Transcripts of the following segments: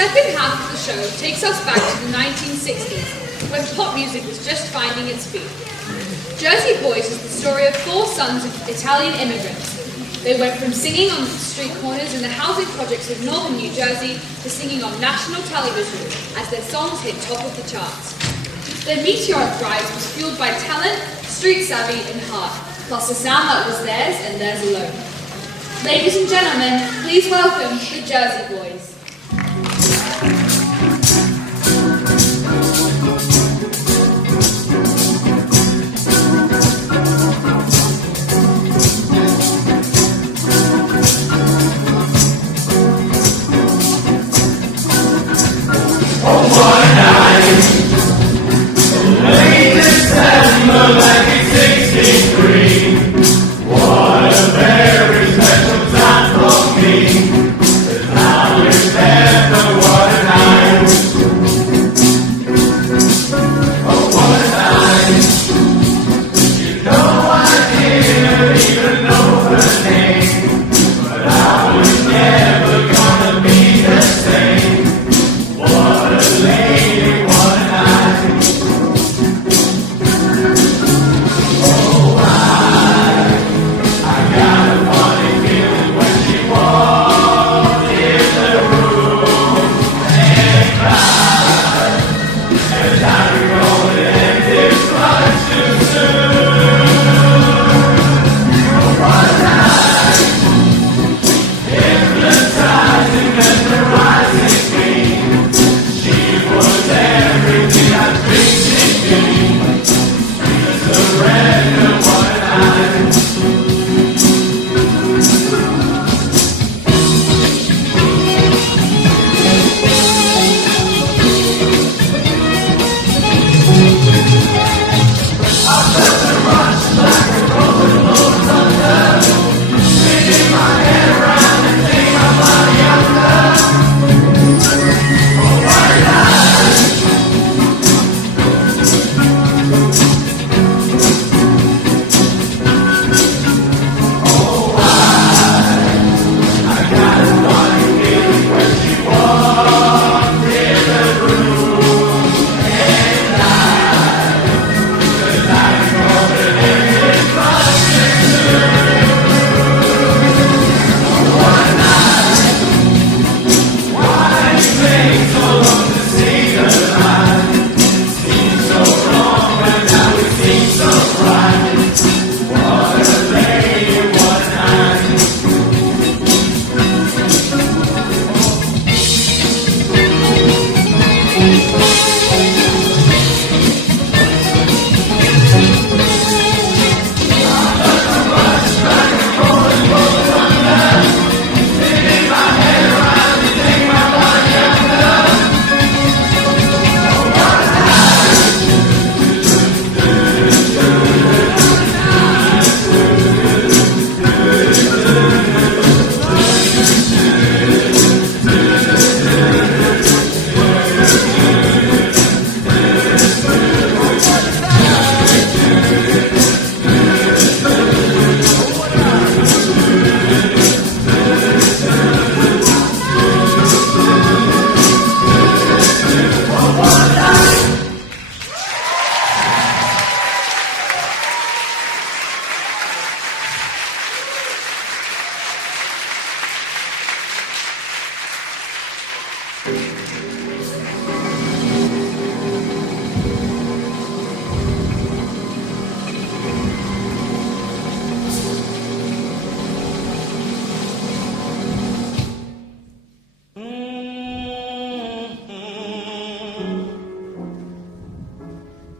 second half of the show takes us back to the 1960s, when pop music was just finding its feet. Jersey Boys is the story of four sons of Italian immigrants. They went from singing on street corners in the housing projects of northern New Jersey to singing on national television as their songs hit top of the charts. Their meteoric rise was fueled by talent, street savvy, and heart, plus a sound that was theirs and theirs alone. Ladies and gentlemen, please welcome the Jersey Boys. Back in '63, what a very special time for me. 'Cause I was there for what a night. Oh, what a night. You know I didn't even know her name, but I was never gonna be the same. What a lady, what a night.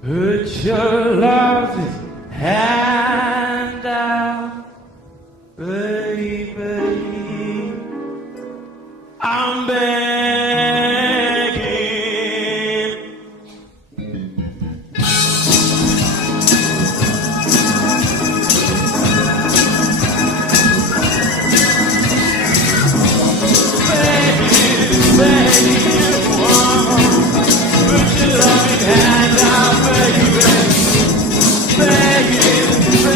Put your loving hand out, baby. I'm begging. Begging, put your loving hand out, baby. Begging,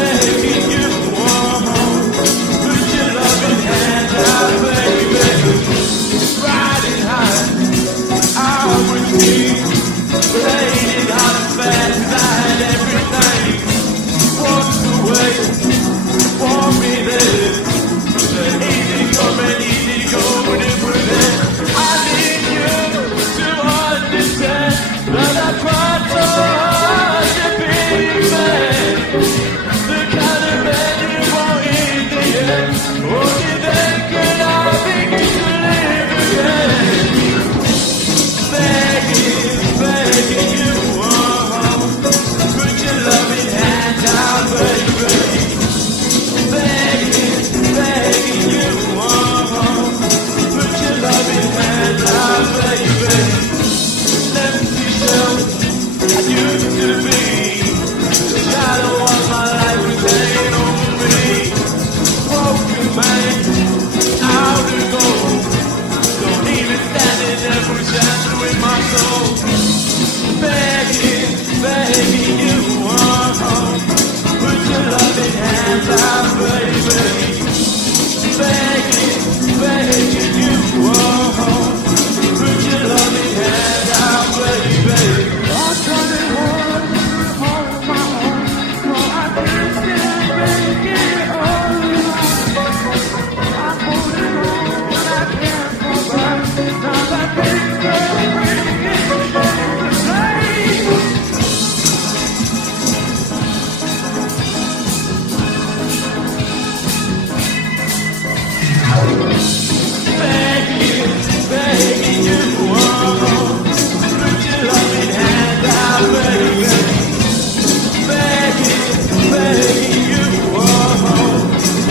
begging you,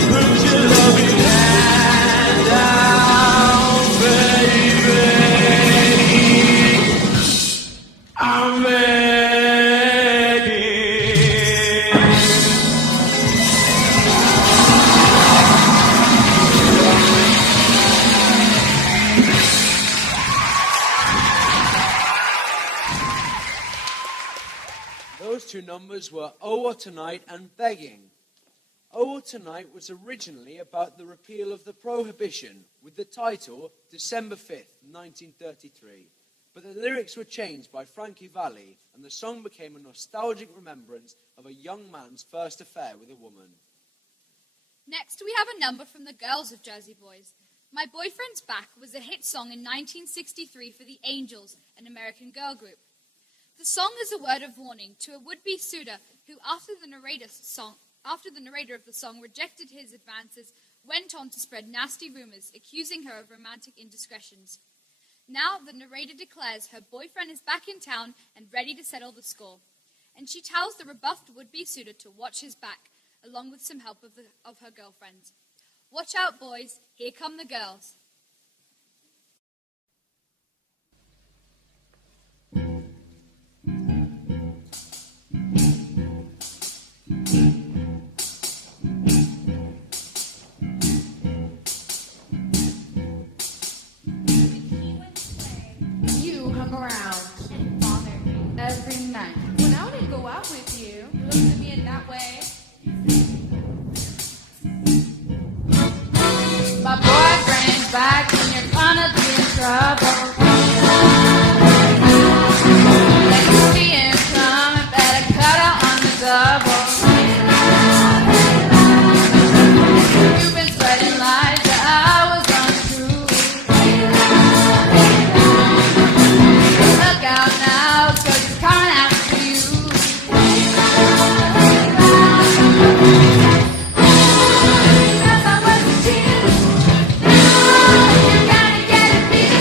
put your loving hand out, baby. I'm begging. Those two numbers were Oh What Tonight and Begging. Oh What Tonight was originally about the repeal of the prohibition with the title December 5th, 1933. But the lyrics were changed by Frankie Valli and the song became a nostalgic remembrance of a young man's first affair with a woman. Next, we have a number from the girls of Jersey Boys. My Boyfriend's Back was a hit song in 1963 for the Angels, an American girl group. The song is a word of warning to a would-be suitor who, after the narrator of the song rejected his advances, went on to spread nasty rumors accusing her of romantic indiscretions. Now the narrator declares her boyfriend is back in town and ready to settle the score, and she tells the rebuffed would-be suitor to watch his back, along with some help of her girlfriends. Watch out, boys, here come the girls. You hung around and bothered me every night. When I wouldn't go out with you, you looked at me in that way. My boyfriend's back and you're gonna be in trouble. Let me see him come, better cut out on the double. You've been spreading lies that I was untrue. Look out now, 'cause he's coming after you. Cause I wasn't cheating. You gotta get it beat.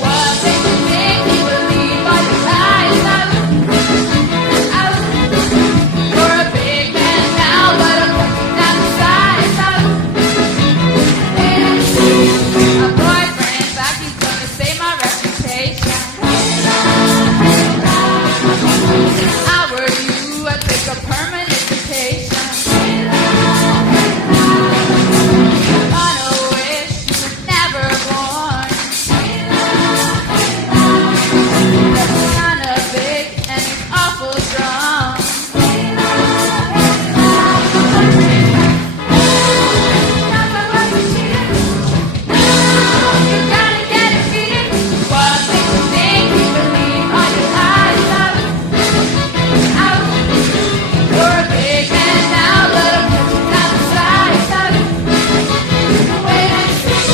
What makes you think you believe all your lies? You're a big man now, but I'm not the size. My boyfriend's back, he's gonna save my reputation. If I were you, I'd take a permanent vacation. On a wish you were never born. That's kinda big and it's awful strong. Cause I wasn't cheating. You gotta get it beat. What makes you think you believe all your lies? You're a big man now, but I'm not the size. Wait and see.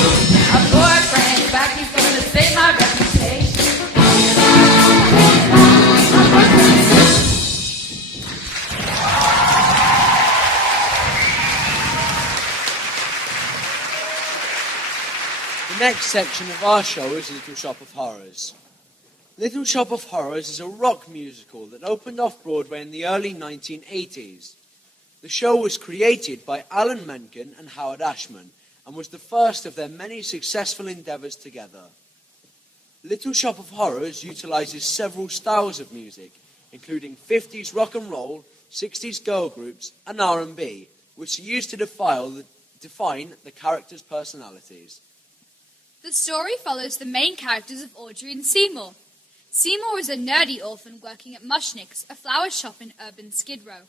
A boyfriend's back, he's gonna save my reputation. The next section of our show is Little Shop of Horrors. Little Shop of Horrors is a rock musical that opened off Broadway in the early 1980s. The show was created by Alan Menken and Howard Ashman and was the first of their many successful endeavors together. Little Shop of Horrors utilizes several styles of music, including 50s rock and roll, 60s girl groups, and R&B, which are used to define the characters' personalities. The story follows the main characters of Audrey and Seymour. Seymour is a nerdy orphan working at Mushnick's, a flower shop in urban Skid Row.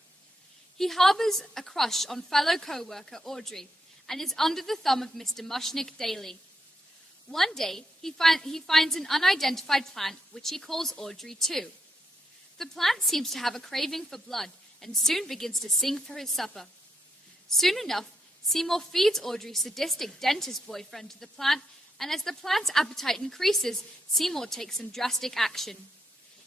He harbors a crush on fellow co-worker Audrey and is under the thumb of Mr. Mushnick daily. One day, he finds an unidentified plant which he calls Audrey too. The plant seems to have a craving for blood and soon begins to sing for his supper. Soon enough, Seymour feeds Audrey's sadistic dentist boyfriend to the plant, and as the plant's appetite increases, Seymour takes some drastic action.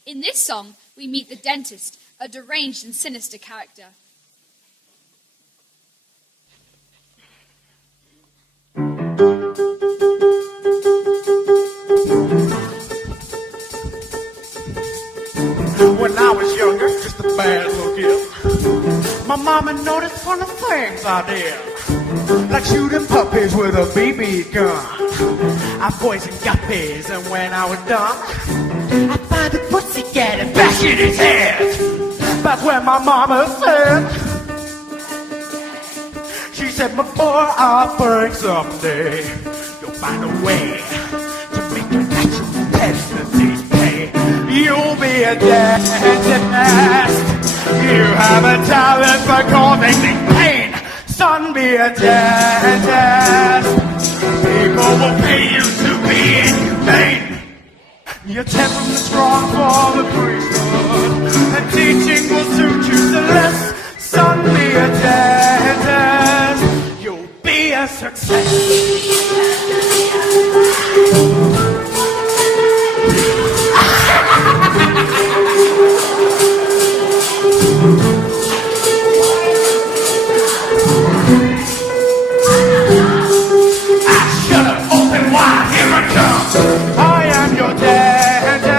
In this song, we meet the dentist, a deranged and sinister character. When I was younger, just a bad little kid. My mama noticed funny things I did, like shooting puppies with a BB gun. I poisoned guppies, and when I was done, I find a pussycat and bash in his head. That's when my mama said, she said, my boy, I think someday you'll find a way to make your natural tendencies pay. You'll be a dentist. You have a talent for causing the pain. Son, be a dentist. People will pay you to be inhumane. Your temperament's strong for the priesthood, and teaching will suit you to less. Son, be a dentist. You'll be a success. I am your dentist,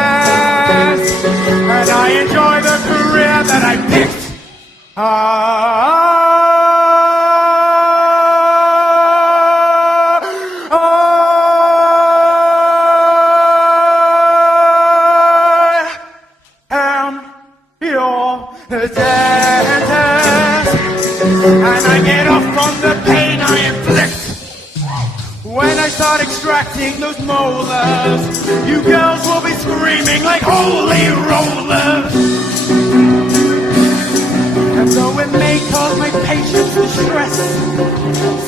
and I enjoy the career that I picked. I am your dentist, and I get off on the pain I inflict. When I start extracting those molars, you girls will be screaming like holy rollers. And though it may cause my patients distress,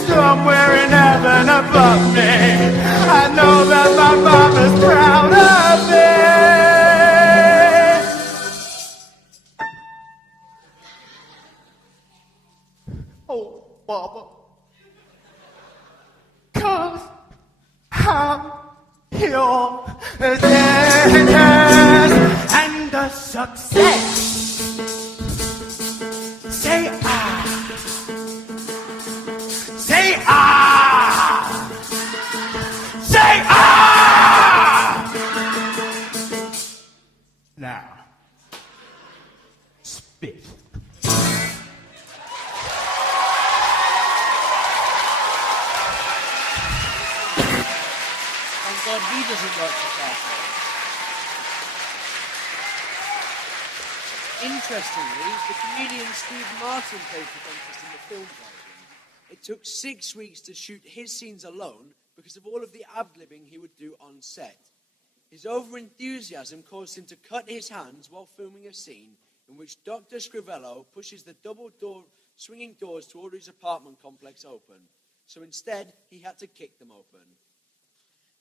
somewhere in heaven above me, I know that my mama's proud of me. Oh, Mama. 'Cause I'm your dentist and a success. Say ah. Say ah. Say ah. Now, spit. God, he doesn't work for Carter. Interestingly, the comedian Steve Martin played the dentist in the film version. It took 6 weeks to shoot his scenes alone because of all of the ad-libbing he would do on set. His over-enthusiasm caused him to cut his hands while filming a scene in which Dr. Scrivello pushes the swinging doors toward his apartment complex open. So instead, he had to kick them open.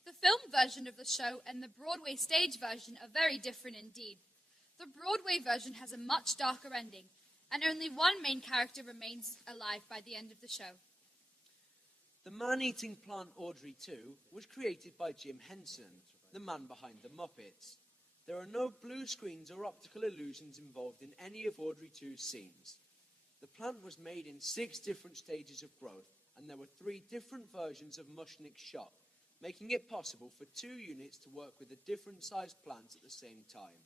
The film version of the show and the Broadway stage version are very different indeed. The Broadway version has a much darker ending, and only one main character remains alive by the end of the show. The man-eating plant Audrey 2 was created by Jim Henson, the man behind the Muppets. There are no blue screens or optical illusions involved in any of Audrey 2's scenes. The plant was made in 6 different stages of growth, and there were 3 different versions of Mushnick's shop, making it possible for 2 units to work with a different sized plant at the same time.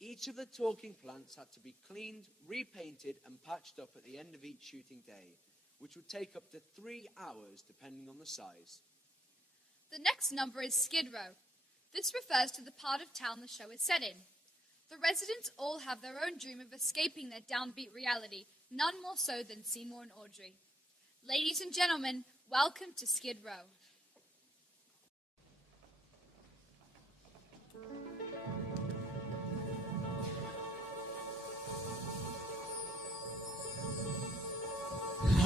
Each of the talking plants had to be cleaned, repainted, and patched up at the end of each shooting day, which would take up to 3 hours depending on the size. The next number is Skid Row. This refers to the part of town the show is set in. The residents all have their own dream of escaping their downbeat reality, none more so than Seymour and Audrey. Ladies and gentlemen, welcome to Skid Row.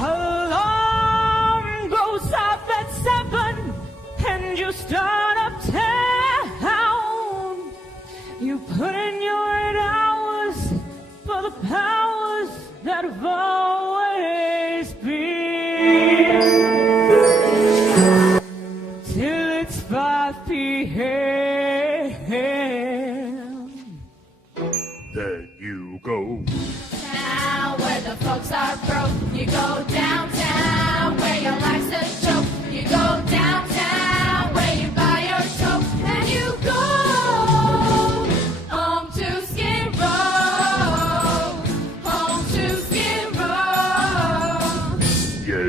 Alarm goes off at 7 and you start uptown. You put in your 8 hours for the powers that have always been. Till it's 5 p.m. Then you go. Down where the folks are broke. You go downtown where your life's a joke. You go downtown where you buy your tote. And you go home to Skid Row. Home to Skid Row.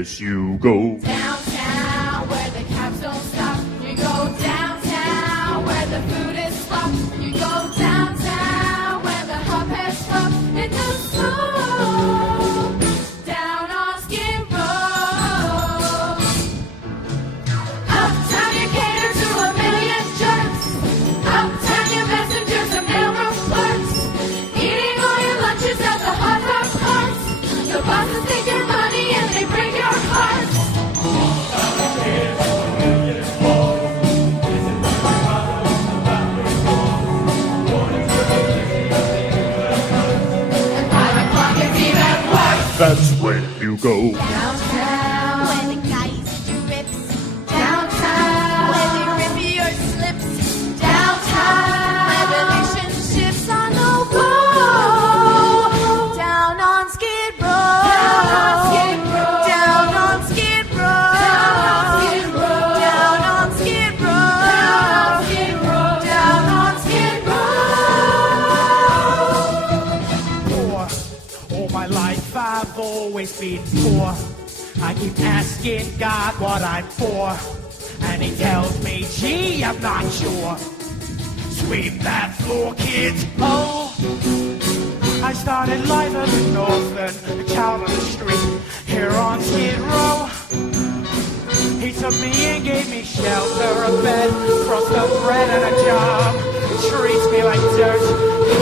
Yes, you go. Downtown where the cabs don't stop. You go downtown where the food is slop. You go downtown where the hop has flop. In the snow, down on Skid Row. Uptown you cater to a million jerks. Uptown your messengers are mailroom clerks. Eating all your lunches at the hot dog carts. The bosses take your money and they break your hearts. And 5 o'clock is even worse. That's where you go. Downtown, Where the guys do rips, downtown, where they rip your slips, downtown, where relationships are no go. Down on Skid Row, down on Skid Row, down on Skid Row, down on Skid Row, down on Skid Row. Poor. All my life I've always been poor. I keep asking God what I'm for, and He tells me, gee, I'm not sure. Sweep that floor, kids. Oh, I started life as an orphan, a child on the street, here on Skid Row. He took me in, gave me shelter, a bed, crust of bread and a job. Treats me like dirt,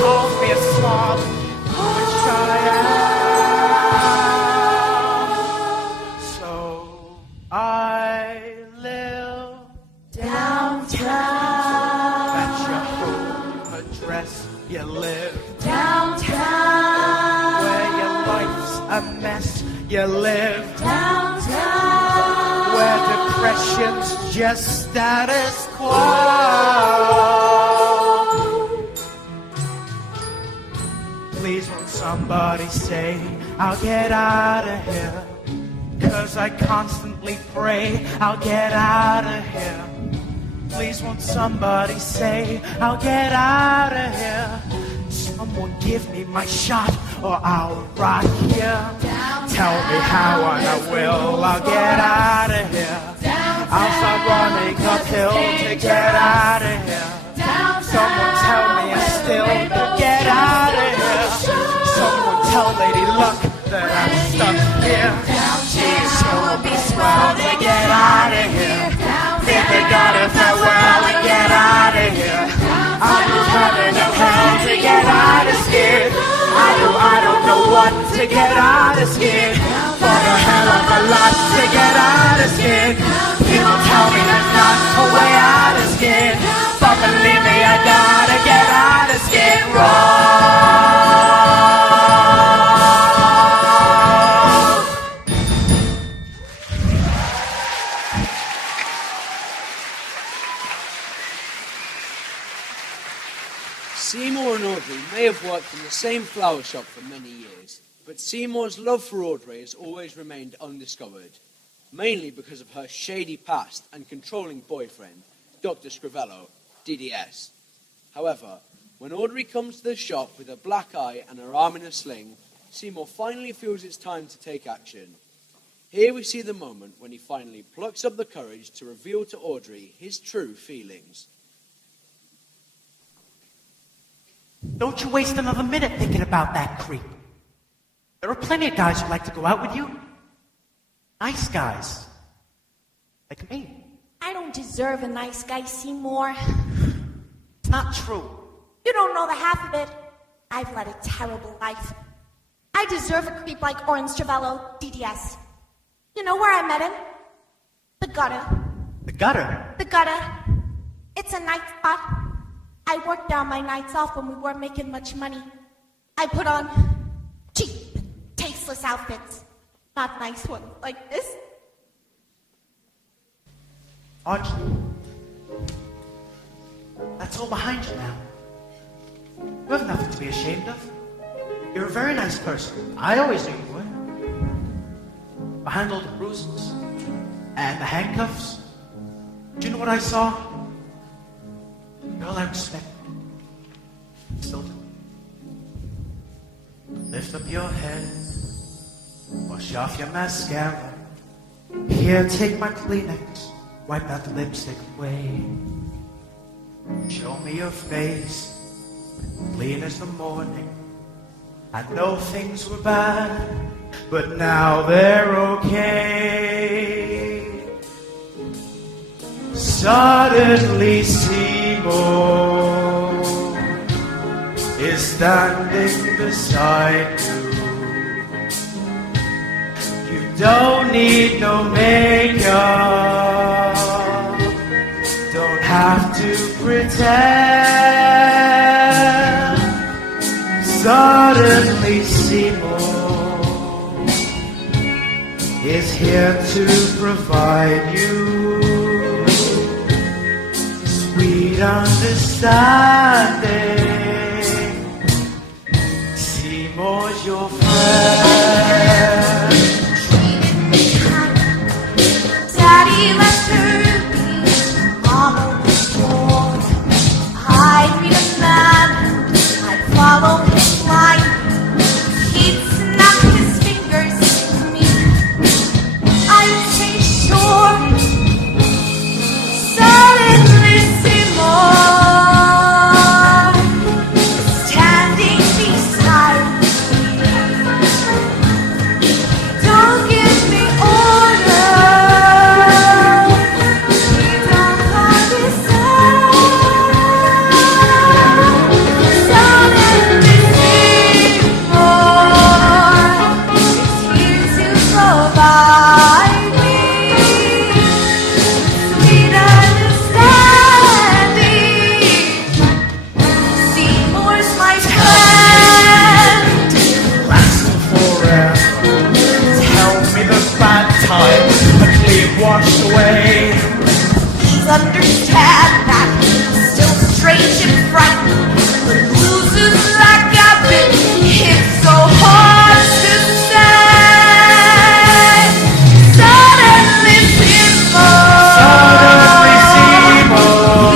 calls me a slob. Which I am. So I live downtown, at your home address. You live downtown, where your life's a mess. You live downtown, where depression's just status quo. Please won't somebody say I'll get out of here, 'cause I constantly pray I'll get out of here. Please won't somebody say I'll get out of here. Someone give me my shot or I'll rot here. Tell me how and I will, I'll get out of here. I'll start running uphill to get out of here. Someone tell me I still get out of here. Someone tell Lady Luck that I'm stuck here. She's gonna be swell to get out of here. If they gotta farewell to get out of here. I'm just having a hell to get out of Skid. I don't know what to get out of Skid. For a hell of a lot to get out of Skid. People tell me there's not a way out of Skid. But believe me, I gotta get out of Skid Row. Seymour and Audrey may have worked in the same flower shop for many years, but Seymour's love for Audrey has always remained undiscovered, mainly because of her shady past and controlling boyfriend, Dr. Scrivello, DDS. However, when Audrey comes to the shop with a black eye and her arm in a sling, Seymour finally feels it's time to take action. Here we see the moment when he finally plucks up the courage to reveal to Audrey his true feelings. Don't you waste another minute thinking about that creep. There are plenty of guys who'd like to go out with you. Nice guys. Like me. I don't deserve a nice guy, Seymour. It's not true. You don't know the half of it. I've led a terrible life. I deserve a creep like Orange Travello, DDS. You know where I met him? The gutter. The gutter? The gutter. It's a night spot. I worked down my nights off when we weren't making much money. I put on cheap, tasteless outfits. Not nice ones like this. Audrey. That's all behind you now. You have nothing to be ashamed of. You're a very nice person. I always knew you were. Behind all the bruises and the handcuffs, do you know what I saw? A girl I respect. Still do. Lift up your head, wash off your mascara. Here, take my Kleenex, wipe that lipstick away. Show me your face, clean as the morning. I know things were bad, but now they're okay. Suddenly Seymour is standing beside you. You don't need no makeup, don't have to pretend. Suddenly Seymour is here to provide you sweet understanding. Seymour's your friend. Treated me kind. Daddy left her be. Mama was bored. I'd meet a man. I'd follow his line. He'd snap his fingers to me. I'd say sure. Suddenly Seymour standing beside me. Don't give me orders. He don't understand. Suddenly Seymour is here to provide me sweet understanding. Seymour's my friend. Lasting forever. Tell me the bad times are clean washed away. Please understand that I'm still strange and frightened. The losers like I've been hit so hard to say. Suddenly Seymour,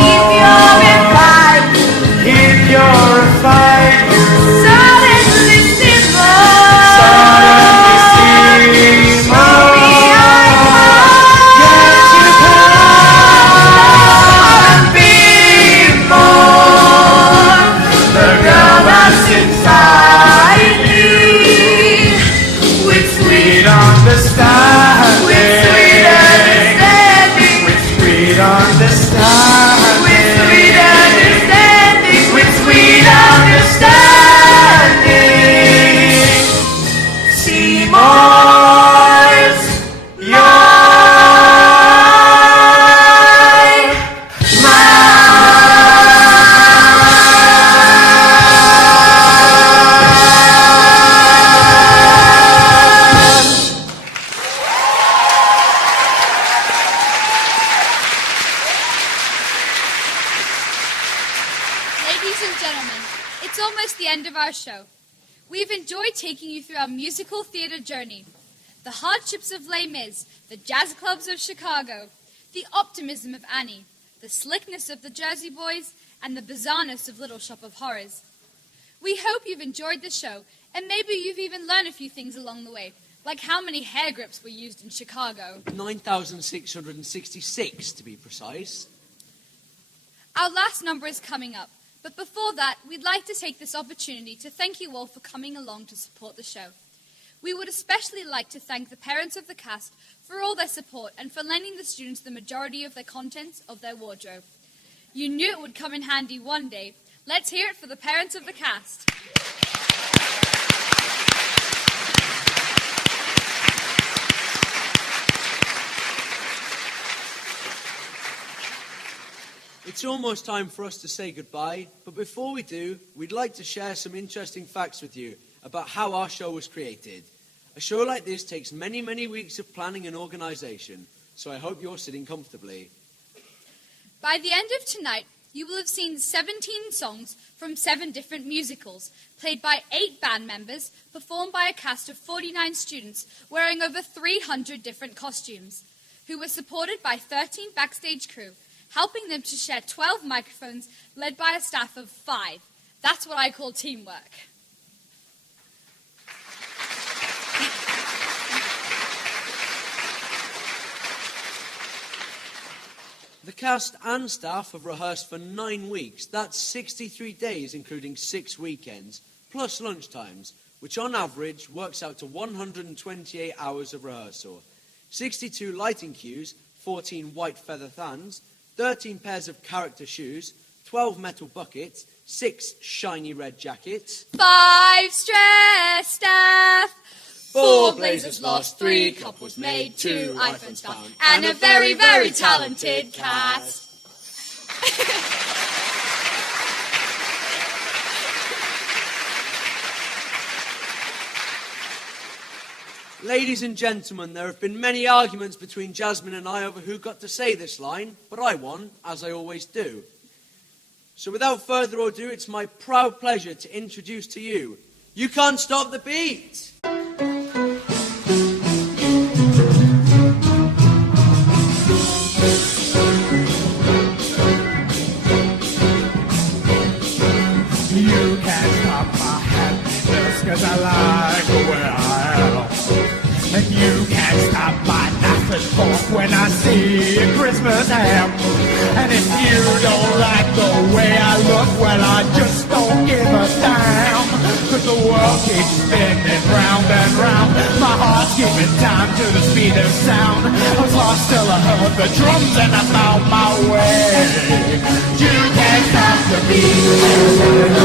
keep your advice. Keep your fight. Suddenly Seymour, The girl that's inside you. with sweet Understanding. With sweet understanding. With sweet understanding. With sweet understanding. With sweet understanding. Seymour's Ladies and gentlemen, it's almost the end of our show. We've enjoyed taking you through our musical theater journey. The hardships of Les Mis, the jazz clubs of Chicago, the optimism of Annie, the slickness of the Jersey Boys, and the bizarreness of Little Shop of Horrors. We hope you've enjoyed the show, and maybe you've even learned a few things along the way, like how many hair grips were used in Chicago. 9,666 to be precise. Our last number is coming up, but before that, we'd like to take this opportunity to thank you all for coming along to support the show. We would especially like to thank the parents of the cast for all their support and for lending the students the majority of the contents of their wardrobe. You knew it would come in handy one day. Let's hear it for the parents of the cast. It's almost time for us to say goodbye, but before we do, we'd like to share some interesting facts with you about how our show was created. A show like this takes many, many weeks of planning and organisation, so I hope you're sitting comfortably. By the end of tonight, you will have seen 17 songs from 7 different musicals, played by 8 band members, performed by a cast of 49 students wearing over 300 different costumes, who were supported by 13 backstage crew, helping them to share 12 microphones led by a staff of 5. That's what I call teamwork. cast and staff have rehearsed for 9 weeks. That's 63 days, including 6 weekends, plus lunchtimes, which on average works out to 128 hours of rehearsal. 62 lighting cues, 14 white feather fans, 13 pairs of character shoes, 12 metal buckets, 6 shiny red jackets, 5 stress staff, 4 blazers lost, 3 couples made, 2 iPhones found, and a very, very talented cast. Ladies and gentlemen, there have been many arguments between Jasmine and I over who got to say this line, but I won, as I always do. So without further ado, it's my proud pleasure to introduce to you, You Can't Stop the Beat! You can't stop my happiness, 'cause I like the way I am. And you can't stop my knife and fork when I see a Christmas ham. And if you don't like the way I look, well, I just don't give a damn. 'Cause the world keeps spinning round and round. My heart's giving time to the speed of sound. I was lost till I heard the drums and I'm on my way. You can't stop the beat.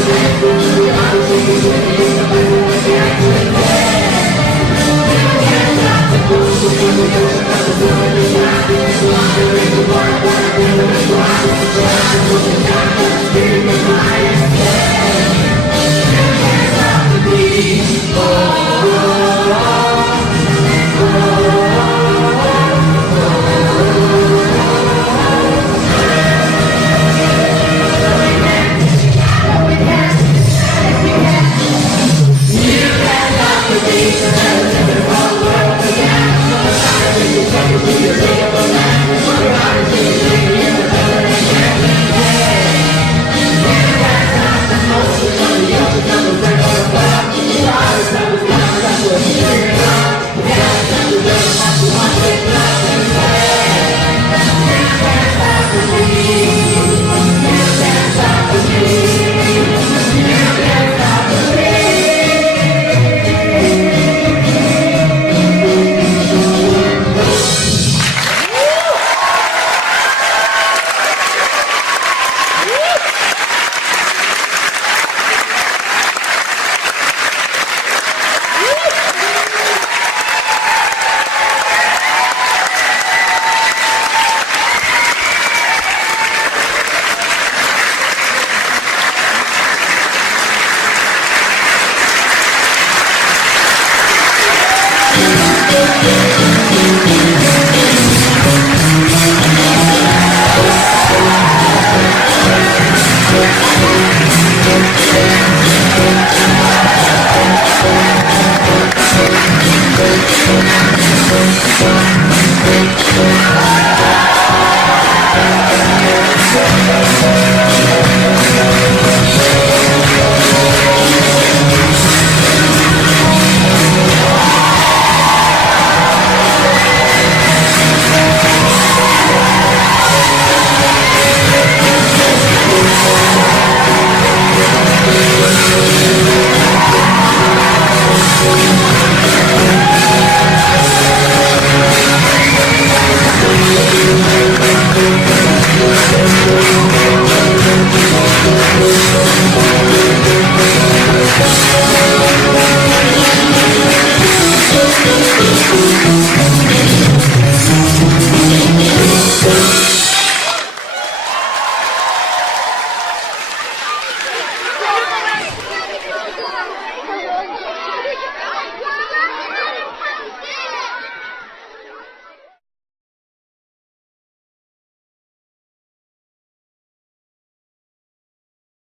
Thank you.